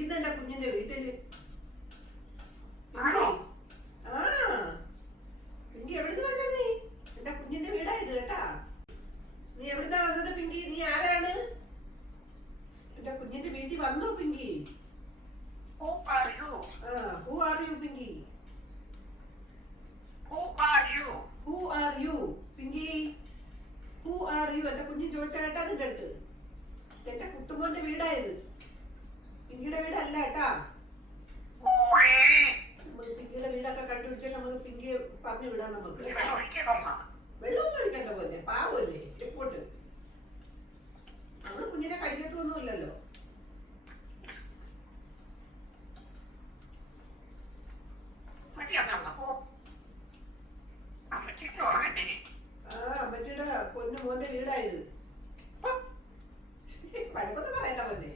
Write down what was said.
ഇരിക്കുന്ന എന്റെ കുഞ്ഞിന്റെ വീട്ടില്. ആണോ? ആ പിങ്കി എവിടുന്ന് വന്ന നീ? എന്റെ കുഞ്ഞിന്റെ വീടാ ഇത് കേട്ടാ. നീ എവിടുന്നാ വന്നത് പിങ്കി? നീ ആരാണ്? എന്റെ കുഞ്ഞിന്റെ വീട്ടിൽ വന്നോ Pinky? Who are you? Who are you Pinky? Who are you? Who are you Pinky? Who are you? എന്റെ കുഞ്ഞ് ചോദിച്ച കേട്ടാ നിന്റെ അടുത്ത്. എന്റെ കുട്ടുമോന്റെ വീടായത്, പിങ്കിയുടെ വീടല്ല കേട്ടാ. നമുക്ക് പിങ്കിയുടെ വീടൊക്കെ കണ്ടുപിടിച്ചാൽ നമുക്ക് പിങ്കിയെ പറഞ്ഞു വിടാം. നമുക്ക് വെള്ളമൊന്നും ഒഴിക്കണ്ട പോലെ പാവല്ലേ എപ്പോട്ട്. നമ്മള് കുഞ്ഞിനെ കഴിക്കത്തൊന്നുമില്ലല്ലോ. അമ്മച്ചിയുടെ പൊന്നു മോന്റെ വീടായത്. പഴക്കൊന്നും പറയണ്ട പോലെ.